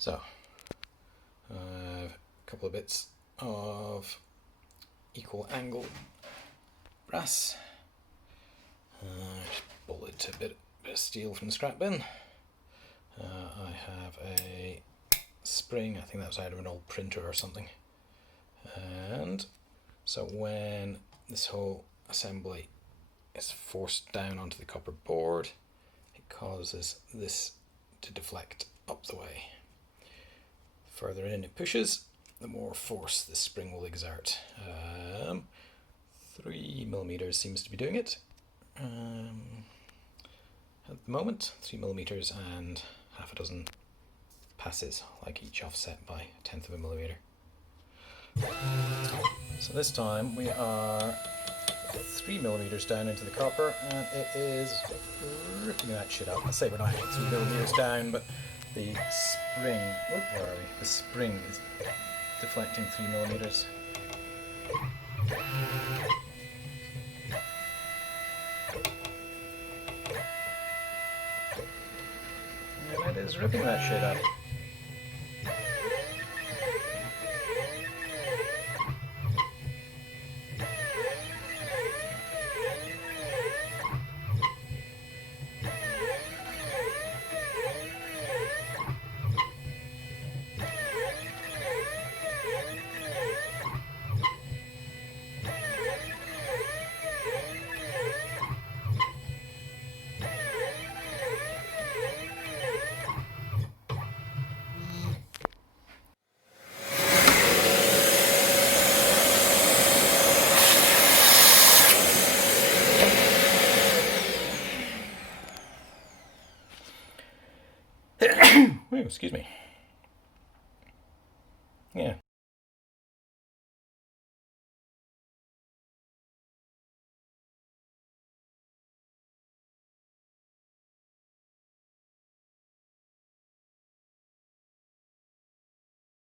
So, a couple of bits of equal angle brass. Just bolted a bit of steel from the scrap bin. I have a spring, I think that was out of an old printer or something. And so when this whole assembly is forced down onto the copper board, it causes this to deflect up the way. Further in it pushes, the more force this spring will exert. 3mm seems to be doing it. At the moment, 3mm and half a dozen passes, like each offset by 1/10 of a millimeter. So this time we are 3mm down into the copper, and it is ripping that shit up. I say we're not 3mm down, but the spring, where are we? The spring is deflecting 3mm. And it is ripping that shit up. Oh, excuse me. Yeah.